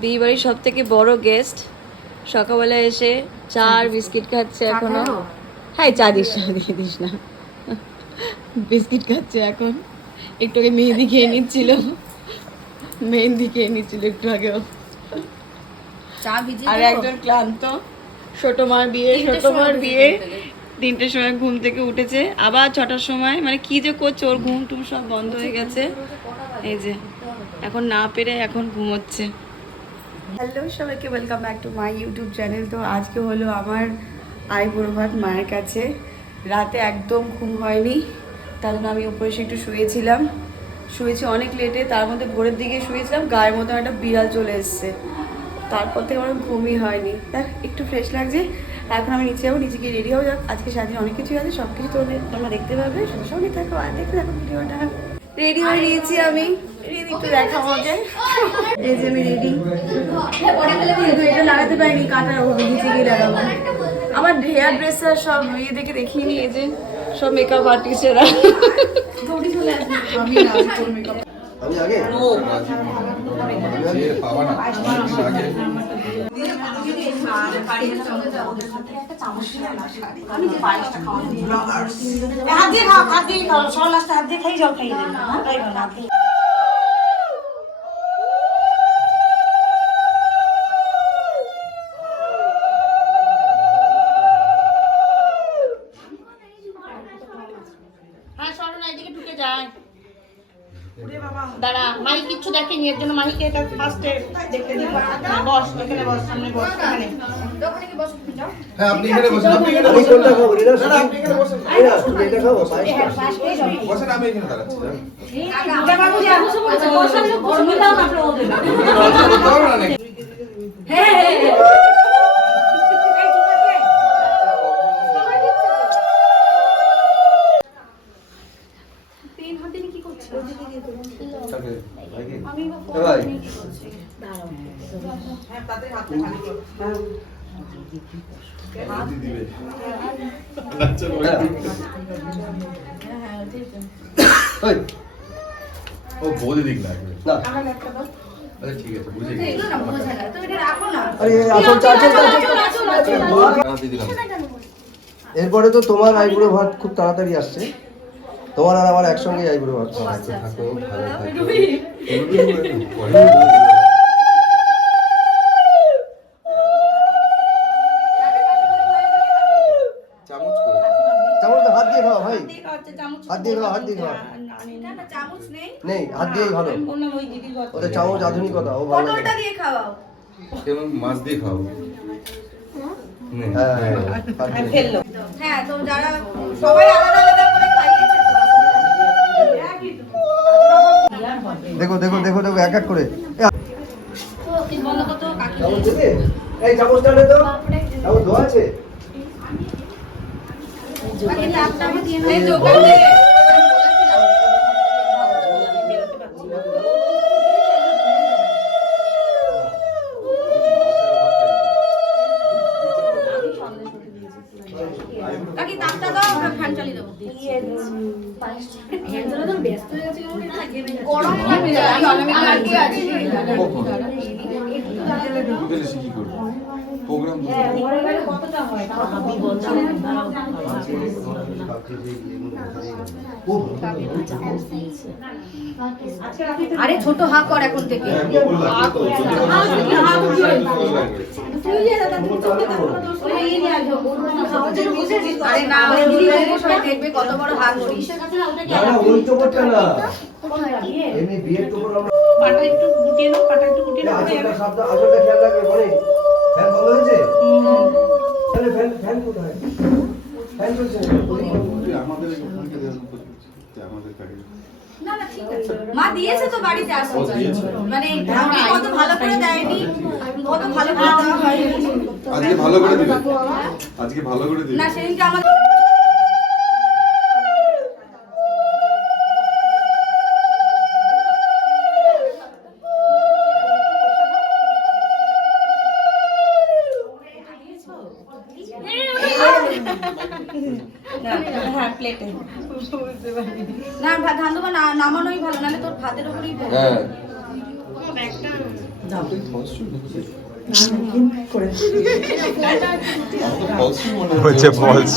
বিয়ে বাড়ির সব থেকে বড় গেস্ট সকালবেলা এসে চা আর বিস্কিট খাচ্ছে এখনো। হ্যাঁ চা দিস না, দিয়ে দিস না, বিস্কিট খাচ্ছে এখন। একটু আগে মেহেদি খেয়ে নিচ্ছিল, একটু আগেও। আর একজন ক্লান্ত, ছোট মার বিয়ে 3টের সময় ঘুম থেকে উঠেছে, আবার 6টার সময়, মানে কি যে করছে, ওর ঘুম টুম সব বন্ধ হয়ে গেছে। এই যে এখন না পেরে এখন ঘুমোচ্ছে। হ্যালো সবাইকে, welcome back to my YouTube channel. তো আজকে হলো আমার আইবুড়ো ভাত মায়ের কাছে। রাতে একদম ঘুম হয়নি, তার জন্য আমি উপরে এসে একটু শুয়েছি অনেক লেটে। তার মধ্যে ভোরের দিকে শুয়েছিলাম, গায়ের মধ্যে একটা বিড়াল চলে এসছে, তারপর থেকে আমার ঘুমই হয়নি। দেখ একটু ফ্রেশ লাগছে। এখন আমি নিচে যাবো, নিচে গিয়ে রেডি হয়ে যাবো। আজকে সারাদিন অনেক কিছুই আছে, সব কিছু তোমরা দেখতে পাবে। সঙ্গে থাকো আর দেখতে থাকো ভিডিওটা। রেডি হয়ে নিয়েছি আমি, একটু দেখাও আমাকে। এই যে আমি রেডি, কিন্তু এটা লাগাতে পারিনি, কাটার হবে, নিচে গিয়ে লাগাবো। আমার হেয়ার ড্রেসার সব ইয়ে দেখে দেখিয়ে নিয়ে, এই যে সব মেকআপ আর্টিস্টেরা। আমি না, মেকআপ আমি আগে পাবা না আগে দাঁড়া, মাই কিচ্ছু দেখেনি, এর জন্য মাহিকে এটা ফার্স্টে দেখতে দিই। বস, এখানে বস, সামনে বস, এখানে। দোকানে কি বস, তুমি যাও। হ্যাঁ, আপনি এখানে বসেন, আপনি এখানে বসেন। কোনটা খাবো রে? দাদা আপনি এখানে বসেন। আইনা তুমি এটা খাবো, বসেন, আমি এখানে দাঁড়াচ্ছি। দাদা বাবু যা বসে বসে বসেন, বসে দাও না আপনি ওদের। হ্যাঁ হ্যাঁ ও বলে দিক না না, আরে ঠিক আছে, বুঝে গেছি। এরপরে তো তোমার আইবুড়ো ভাত খুব তাড়াতাড়ি আসছে, তোমার আর আমার একসঙ্গে আইবুড়ো ভাত। থাকো, ভালো থাকো। চামচ কই? চামচ হাত দিয়ে খাও ভাই, হাত দিয়ে খাও, হাত দিয়ে খাও। নেই, হাত দিয়েই ভালো। ওদের চামচ আধুনিকতা, ও ভালো লাগে। কেমন মাছ দিয়ে খাও? হ্যাঁ, তো যারা সবাই আলাদা আলাদা করে খাইয়েছে। দেখো দেখো দেখো দেখো, এক এক করে। চামচ দেবে? এই চামচটা নে তো, চামচ ধোয়া আছে? আরে ছোট হাক কর এখন থেকে। আরে না, দেখবে কত বড় হাক করিস। এমনি বিয়ের তো পাটা একটু গুটিয়ে নাও, পাটা একটু গুটিয়ে নাও। আসলটা খেয়াল রাখবে। বলে ফ্যান বন্ধ হয়েছে? তাহলে ফ্যান কোথায়? ফ্যান চলছে আমাদের না না, ঠিক আছে। মা দিয়েছে তো বাড়িতে আসো, মানে কত ভালো করে দেয়নি, কত ভালো করে দেওয়া হয়নি। আজকে ভালো করে দিবে, আজকে ভালো করে দিবে না সেদিনকে আমাদের প্লেটে না ধান দেবো না, নামানোই ভালো, নাহলে তোর ভাতের উপরই পড়বে। হচ্ছে ফলস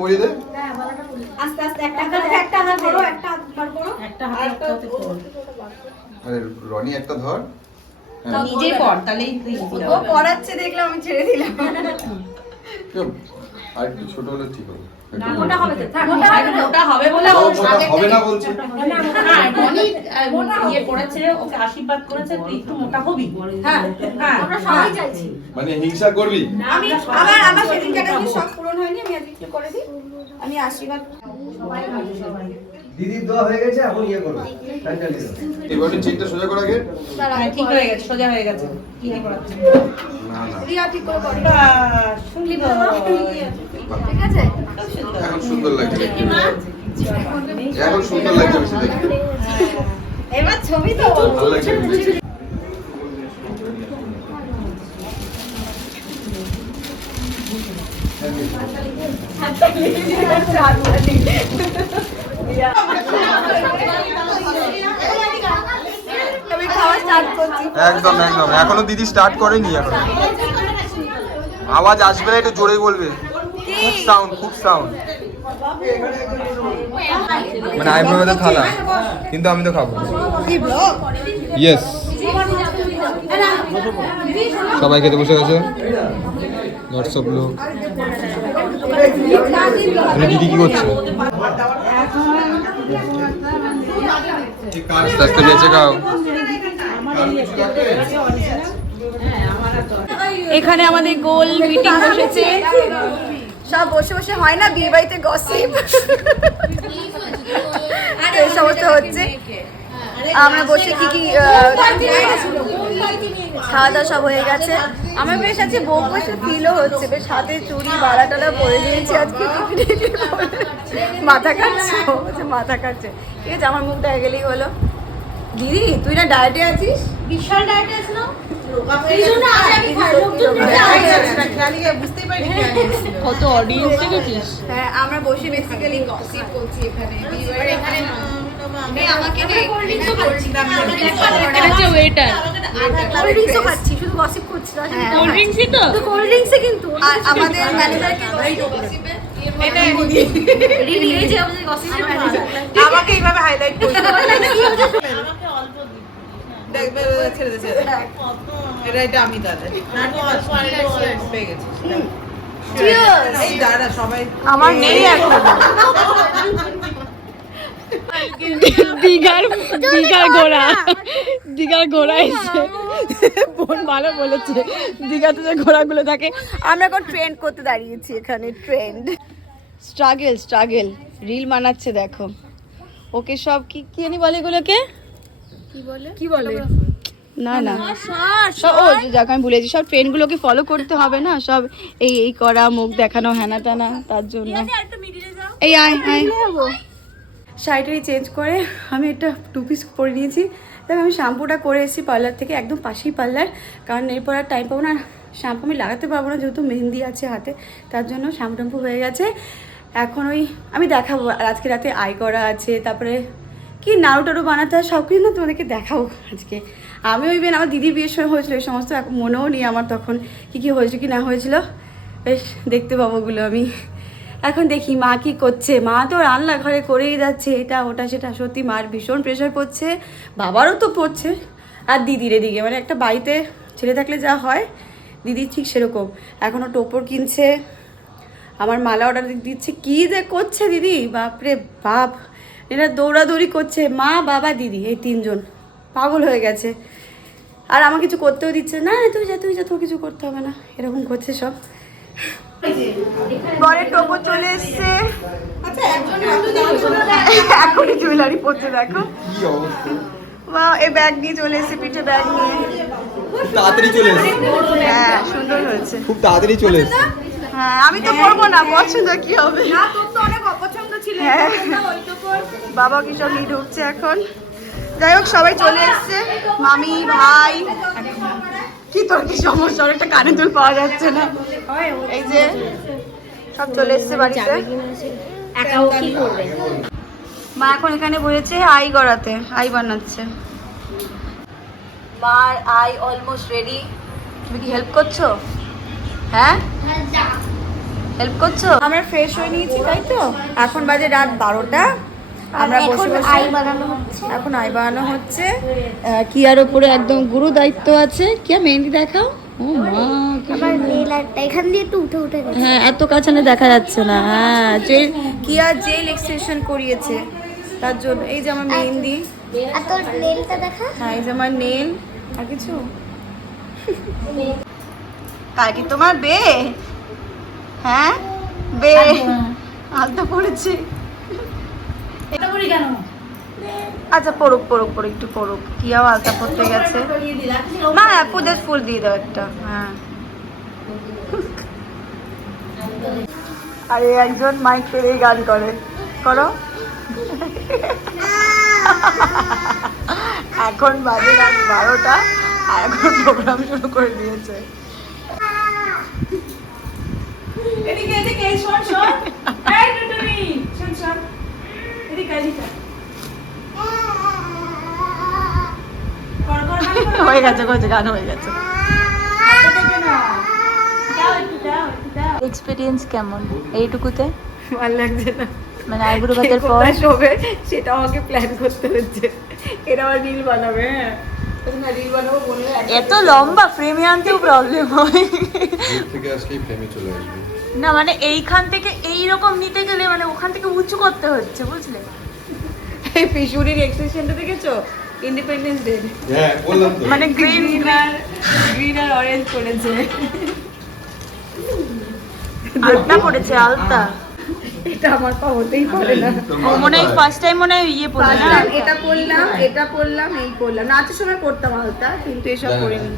পড়িয়ে দে আস্তে আস্তে একটা হাত ধরো, একটা হাত বার করো, একটা হাত আরে রনি একটা ধর। নিজে পড়, তাহলেই ও পড়াচ্ছে দেখলাম, আমি ছেড়ে দিলাম। আর একটু ছোট হলে ঠিক হবে। মোটা হবে তো, মোটা হবে বলে ও হবে না বলছে। হ্যাঁ, রনি ইয়ে করেছে, ওকে আশীর্বাদ করেছে, তুই একটু মোটা হবি। হ্যাঁ হ্যাঁ, আমরা সবাই চাইছি। মানে হিংসা করবি? আমি আমার সেদিন যেটা সব পূরণ হয়নি, আমি আজকে একটু করে দিই। আমি আশীর্বাদ সবাই ভালো, সবাই দিদির দোয়া হয়ে গেছে, এখন ইয়ে করো প্যান্ডেল দিও। এবারে চিন্তা সোজা করা আগে। ঠিক হয়ে গেছে, সোজা হয়ে গেছে। কি হে করাচ্ছে না না রিয়া ঠিক করে পড়ি। শুনলি তো, ঠিক আছে, এখন সুন্দর লাগছে। এখন সুন্দর লাগছে বেশি দেখতে। এবার ছবি তো ভালো লাগছে। আমি খাওয়া স্টার্ট করছি। একদম একদম এখনো দিদি স্টার্ট করেনি এখন আওয়াজ আসবে না একটু জোরে বলবে খুব সাউন্ড মানে আইব্রো থালা কিন্তু আমি তো খাবো ইয়েস সবাই খেতে বসে গেছে লটস অফ লোক দিদি কি করছে আস্তে আস্তে বেঁচে খাও এখানে আমাদের গোল মিটিং বসেছে, সব বসে বসে হয় না বিয়ে বাড়িতে গসিপ, এই সমস্ত হচ্ছে। আমরা বসে কি কি খাওয়া দাওয়া সব হয়ে গেছে। আমার বেশ আছে বউ বসে ফিলও হচ্ছে, বেশ হাতে চুড়ি বালা টালা পরে দিয়েছি আজকে। মাথা কাটছে, মাথা কাটছে, ঠিক আছে, আমার মুখ দেখা গেলেই হলো। দিদি তুই না ডায়েটে আছিস? বিশাল ডায়েটে আছিস না? কত অডিয়েন্স দেখেছিস? হ্যাঁ, আমরা বসে বেসিক্যালি গসিপ করছি এখানে। আমাকে এটা হচ্ছে ওয়েটার, কোল্ড ড্রিঙ্কসও খাচ্ছি, শুধু গসিপ করছি না। কোল্ড ড্রিঙ্কসই তো, কোল্ড ড্রিঙ্কসে কিন্তু আমাদের ম্যানেজারকে আমাকে এইভাবে হাইলাইট করতে দেখবে, ছেড়ে দিয়েছে এটা আমি দাদা পেয়ে গেছি। এই দাদা সবাই আমার নেই এখন। দীঘার ঘোড়া এসে বোন ভালো বলেছে, দীঘাতে যে ঘোড়াগুলো থাকে। আমরা এখন ট্রেন্ড করতে দাঁড়িয়েছি এখানে, ট্রেন্ড। স্ট্রাগল রিল বানাচ্ছে দেখো। ওকে সব কি কি জানি বলে এগুলোকে, কি বলে না না সব, ও যাক আমি ভুলেছি, সব ট্রেন্ডগুলোকে ফলো করতে হবে না, সব এই করা, মুখ দেখানো, হ্যানা টানা, তার জন্য এই আয় শাড়িটারি চেঞ্জ করে আমি একটা টু পিস পরে নিয়েছি। দেখো আমি শ্যাম্পুটা করে এসেছি পার্লার থেকে, একদম পাশেই পার্লার, কারণ এরপর আর টাইম পাবো না, শ্যাম্পু আমি লাগাতে পারবো না যেহেতু মেহেন্দি আছে হাতে, তার জন্য শ্যাম্পু ট্যাম্পু হয়ে গেছে। এখন ওই আমি দেখাবো, আর আজকে রাতে আই করা আছে, তারপরে কি নাড়ু টাড়ু বানাতে হয়, সব কিছু না তোমাদেরকে দেখাবো আজকে। আমি ওই আমার দিদির বিয়ের সময় হয়েছিল এই সমস্ত, এখন মনেও নেই আমার তখন কী কী হয়েছে কি না হয়েছিল, বেশ দেখতে পাবো ওগুলো আমি। এখন দেখি মা কি করছে, মা তো রান্না ঘরে করেই যাচ্ছে এটা ওটা সেটা, সত্যি মার ভীষণ প্রেশার পড়ছে, বাবারও তো পড়ছে, আর দিদির এদিকে মানে একটা বাড়িতে ছেলে থাকলে যা হয় দিদির ঠিক সেরকম। এখনও টোপর কিনছে, আমার মালা অর্ডার দিচ্ছে, কী যে করছে দিদি, বাপরে বাপ, এরা দৌড়াদৌড়ি করছে, মা বাবা দিদি এই তিনজন পাগল হয়ে গেছে। আর আমার কিছু করতেও দিচ্ছে না, তুই যা তোর কিছু করতে হবে না, এরকম করছে সব। বরের টোপর চলে এসছে, এখনই জুয়েলারি পরতে দেখো, এই ব্যাগ নিয়ে চলে এসছে, পিঠে ব্যাগ নিয়ে, তাড়াতাড়ি চলে এসেছে, হ্যাঁ সুন্দর হয়েছে, খুব তাড়াতাড়ি চলে এসেছে। হ্যাঁ আমি তো পরবো না, পছন্দ কি হবে, হ্যাঁ বাবা কি সব নিয়ে ঢুকছে এখন। যাই হোক সবাই চলে এসছে, মামি ভাই কি তোর কি সমস্যা? একটা কানে দুল পাওয়া যাচ্ছে না। এই যে সব চলে এসছে বাড়িতে। একাও কি করবে? মা এখন এখানে বসেছে আই গড়াতে, আই বানাচ্ছে। মার আই অলমোস্ট রেডি। তুমি কি হেল্প করছো? হ্যাঁ হেল্প করছো? আমরা ফ্রেশ হয়ে নিয়েছি তাই তো। এখন বাজে রাত 12টা। আমরা বসে বসে আই বানানো হচ্ছে। এখন আই বানানো হচ্ছে। কিয়ার ওপরে একদম গুরু দায়িত্ব আছে। কিয়া মেহেন্দি দেখাও। ও মা আমার নেল আর্টটা এখান দিয়ে একটু উঠে উঠে গেছে। হ্যাঁ এত কাছানে দেখা যাচ্ছে না। হ্যাঁ জেল কিয়া জেল এক্সটেনশন করিয়েছে তার জন্য। এই যে আমার মেহেন্দি। আর তোর নেলটা দেখা। হ্যাঁ এই যে আমার নেল। আর কিছু কাল কি তোমার বে? হ্যাঁ বে আলতা পড়েছি। এটা করি কেন? আচ্ছা পড়ুক পড়ুক পড়ুক একটু পড়ুক। কিয়াও আলতা পড়তে গেছে। না পূজার ফুল দিয়ে দাও একটা। হ্যাঁ আরে একজন মাইক পেলেই গান করে। করো। এখন বাজে রাত 12টা আর এখন প্রোগ্রাম শুরু করে দিয়েছে। এদিকে এদিকে শোন শোন। এই টুটুনি শোন শোন। এদিকে এদিকে। কর কর হয়ে গেছে গান হয়ে গেছে। এক্সপিরিয়েন্স কেমন এইটুকুতে? ভালো লাগছে না মানে আইবুড়ো ভাতের পর শোবে সেটা আমাকে প্ল্যান করতে হচ্ছে। এটা আমার রিল বানাবে। হ্যাঁ রিল বানাবো মনে হয়। এত লম্বা ফ্রেমে আনতেও প্রবলেম হয়। দূর থেকে আসলেই ফ্রেমে চলে আসবে। না মানে এইখান থেকে এইরকম নিতে গেলে মানে ওখান থেকে উঁচু করতে হচ্ছে বুঝলে। এই পিশুরির এক্সটেনশনটা দেখেছো? ইন্ডিপেন্ডেন্স ডে হ্যাঁ বললাম তো। মানে গ্রিন গ্রিন আর অরেঞ্জ করেছে। আলতা পড়েছে আলতা। এটা আমার পা হতেই পারে না। ও মনে হয় ফার্স্ট টাইম মনে হয় ইয়ে পড়ে না। এটা পরলাম এই পরলাম। নাচের সময় পরতাম আলতা কিন্তু এসব পরিনি।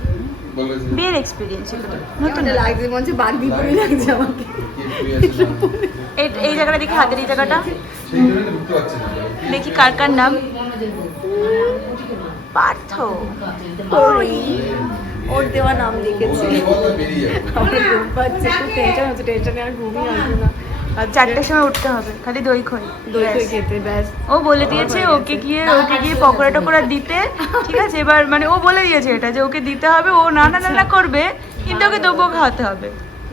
বলেছি বিয়ের এক্সপিরিয়েন্স এগুলো নতুন লাগছে মনে হচ্ছে বাগদি পরে লাগছে আমাকে। এই জায়গাটা দেখি হাতের এই জায়গাটা সেই জন্য বুঝতে পারছি না। দেখি কার কার নাম। পার্থ ওর দেওয়া নাম লিখেছি। বললে বেরিয়ে যাবে। আমার ঘুম পাচ্ছে, খুব টেনশন হচ্ছে। টেনশনে আর ঘুমই আসবে না। আর 4টার সময় উঠতে হবে খালি দই খই। দই দই খেতে ব্যাস। ও বলে দিয়েছে ওকে গিয়ে পকোড়া টকোড়া দিতে। ঠিক আছে এবার মানে ও বলে দিয়েছে এটা যে ওকে দিতে হবে। ও না না না না করবে কিন্তু ওকে তবুও খাওয়াতে হবে।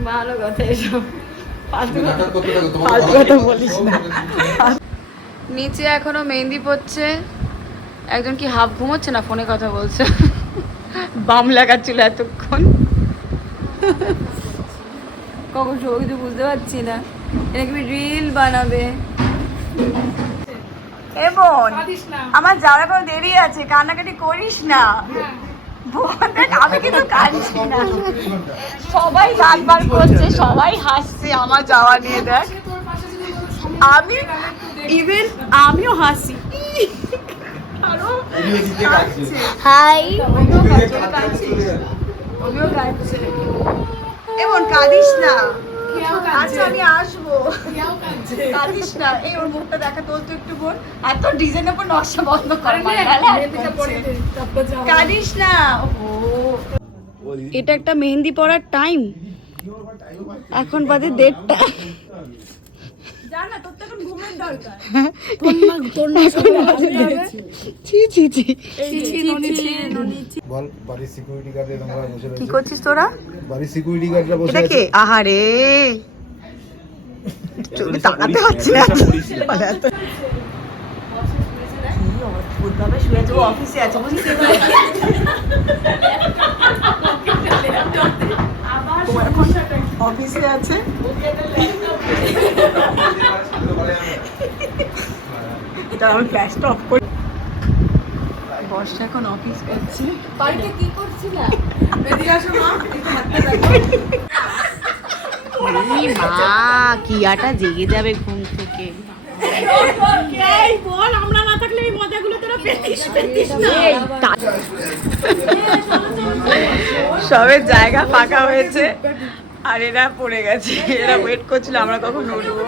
ভালো কথা এসব। তুমি নাটক করতে থাকো, তোমার ফালতু ভালো কথা লাগে। বলিস না। নিচে এখনো মেহেন্দি পড়ছে। একজন কি হাফ ঘুমোচ্ছে না ফোনে কথা বলছে। বাম লাগাচ্ছিল এতক্ষণ। কখন শোবো কিছু বুঝতে পারছি না। এটা কি রিল বানাবে? এমন আমার যাওয়ার কোনো দেরি আছে, কান্নাকাটি করিস না। দেখ আমি কিন্তু কাঁদছি না। সবাই রাত বার করছে, সবাই হাসছে আমার যাওয়া নিয়ে। দেখ আমি ইভেন আমিও হাসি। আরো কাঁদছে। হাই আমিও কাঁদছে। এমন কাঁদিস না। আচ্ছা আমি আসবো। কাঁদিস না। এই ওর মুখটা দেখা তোল তো একটু বোন। আর তোর ডিজাইনের উপর নকশা বন্ধ কর। কাঁদিস না। এটা একটা মেহেন্দি পরার টাইম। এখন বাজে 1:30টা। বল বাড়ির সিকিউরিটি গার্ড এরকম ভাবে বসে কি রয়েছে। করছিস তোরা? বাড়ির সিকিউরিটি গার্ডরা বসে এটা আছে। কে? আহারে চোখে তাকাতে হচ্ছে না। অফিসে আছে অফিসে আছে। এটা আমি ফ্ল্যাশটা অফ করি। বর্ষা এখন অফিস করছে। বাড়িতে কি করছিলা? মা কিয়াটা জেগে যাবে ঘুম থেকে। বল আমরা না থাকলে এই মজাগুলো তোরা পেতিস সবের জায়গা ফাঁকা হয়েছে আর এরা পড়ে গেছে। এরা ওয়েট করছিল আমরা কখন উঠবো।